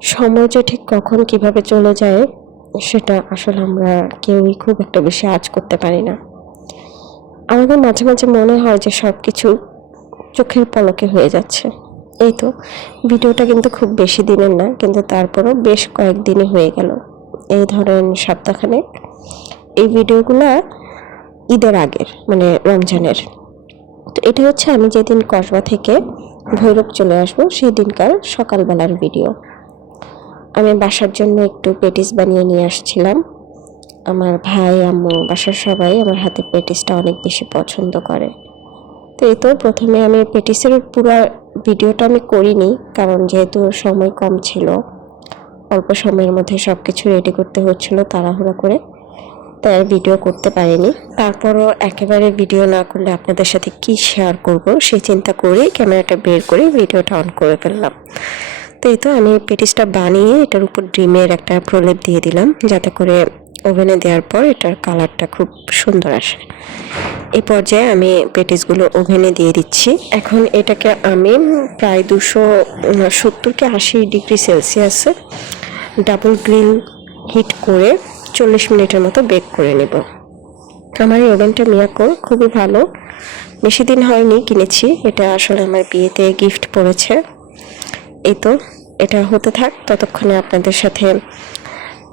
সময় যে ঠিক কখন কিভাবে চলে যায় সেটা আসলে আমরা কেউই খুব একটা বেশি আঁচ করতে পারি না। আমাদের মাঝে, মাঝে মনে হয় যে সবকিছু চোখের পলকে হয়ে যাচ্ছে। এই তো ভিডিওটা কিন্তু খুব বেশি দিনের না, কিন্তু তারপরও বেশ কয়েকদিনই হয়ে গেল। এই ধরেন সপ্তাহখানেক। এই ভিডিওগুলা ঈদের আগের, মানে রমজানের। তো এটা হচ্ছে আমি যেদিন কসবা থেকে ভৈরব চলে আসবো সেই দিনকার সকালবেলার ভিডিও। আমি বাসার জন্য একটু পেটিস বানিয়ে নিয়ে আসছিলাম। আমার ভাই, আম্মু, বাসার সবাই আমার হাতের পেটিসটা অনেক বেশি পছন্দ করে। তো এই তো প্রথমে আমি পেটিসের পুরা ভিডিওটা আমি করিনি, কারণ যেহেতু সময় কম ছিল, অল্প সময়ের মধ্যে সব কিছু রেডি করতে হচ্ছিল তাড়াহুড়া করে, তাই আর ভিডিও করতে পারিনি। তারপরও একেবারে ভিডিও না করলে আপনাদের সাথে কি শেয়ার করব সেই চিন্তা করে ক্যামেরাটা বের করে ভিডিওটা অন করে ফেললাম। তো এই তো আমি পেটিসটা বানিয়ে এটার উপর ডিমের একটা প্রলেপ দিয়ে দিলাম, যাতে করে ওভেনে দেওয়ার পর এটার কালারটা খুব সুন্দর আসে। এই পর্যায়ে আমি পেটিসগুলো ওভেনে দিয়ে দিচ্ছি। এখন এটাকে আমি প্রায় 270 কি 80 ডিগ্রি সেলসিয়াসে ডাবল গ্রিল হিট করে 40 মিনিটের মতো বেক করে নেব। আমার এই ওভেনটা মিয়াকো খুবই ভালো, বেশি দিন হয়নি কিনেছি। এটা আসলে আমার বিয়েতে গিফট পড়েছে। এই তো এটা হতে থাক, ততক্ষণে আপনাদের সাথে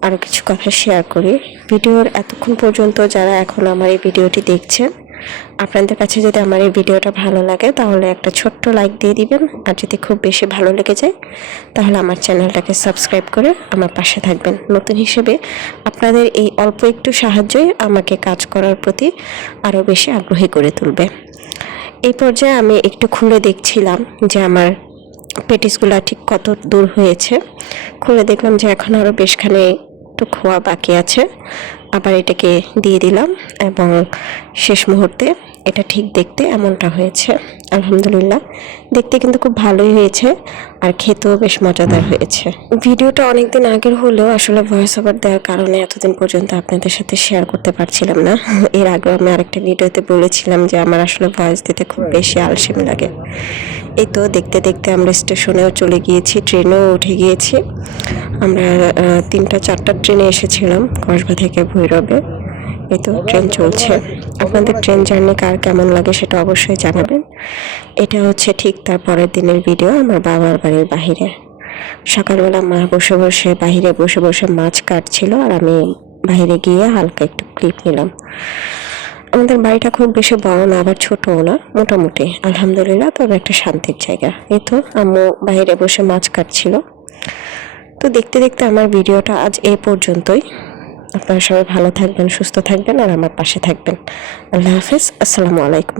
আরও কিছু কথা শেয়ার করি। ভিডিওর এতক্ষণ পর্যন্ত যারা এখন আমার এই ভিডিওটি দেখছেন, আপনাদের কাছে যদি আমার এই ভিডিওটা ভালো লাগে তাহলে একটা ছোট্ট লাইক দিয়ে দিবেন, আর যদি খুব বেশি ভালো লেগে যায় তাহলে আমার চ্যানেলটাকে সাবস্ক্রাইব করে আমার পাশে থাকবেন। নতুন হিসেবে আপনাদের এই অল্প একটু সাহায্যই আমাকে কাজ করার প্রতি আরও বেশি আগ্রহী করে তুলবে। এই পর্যায়ে আমি একটু খুলে দেখছিলাম যে আমার পেটিসগুলো ঠিক কত দূর হয়েছে। খুলে দেখলাম যে এখন আরও বেশখানে একটু খোয়া বাকি আছে। আবার এটাকে দিয়ে দিলাম এবং শেষ মুহূর্তে এটা ঠিক দেখতে এমনটা হয়েছে। আলহামদুলিল্লাহ, দেখতে কিন্তু খুব ভালোই হয়েছে আর খেতেও বেশ মজাদার হয়েছে। ভিডিওটা অনেকদিন আগের হলেও আসলে ভয়েস ওভার দেওয়ার কারণে এতদিন পর্যন্ত আপনাদের সাথে শেয়ার করতে পারছিলাম না। এর আগেও আমি আরেকটা ভিডিওতে বলেছিলাম যে আমার আসলে ভয়েস দিতে খুব বেশি আলসেমি লাগে। এই তো দেখতে দেখতে আমরা স্টেশনেও চলে গিয়েছি, ট্রেনেও উঠে গিয়েছি। আমরা 3টা-4টা ট্রেনে এসেছিলাম কসবা থেকে ভৈরবে। এই তো ট্রেন চলছে। আপনাদের ট্রেন জার্নি কার কেমন লাগে সেটা অবশ্যই জানাবেন। এটা হচ্ছে ঠিক তার পরের দিনের ভিডিও আমার বাবার বাড়ির বাহিরে। সকালবেলা মা বসে বসে বাহিরে বসে বসে মাছ কাটছিল, আর আমি বাহিরে গিয়ে হালকা একটু ক্লিপ নিলাম। আমাদের বাড়িটা খুব বেশি বড় না, আবার ছোটও না, মোটামুটি আলহামদুলিল্লাহ, তবে একটা শান্তির জায়গা। এই তো আম্মু বাইরে বসে মাছ কাটছিল। তো দেখতে দেখতে আমার ভিডিওটা আজ এই পর্যন্তই। আপনারা সবাই ভালো থাকবেন, সুস্থ থাকবেন আর আমার পাশে থাকবেন। আল্লাহ হাফেজ, আসসালামু আলাইকুম।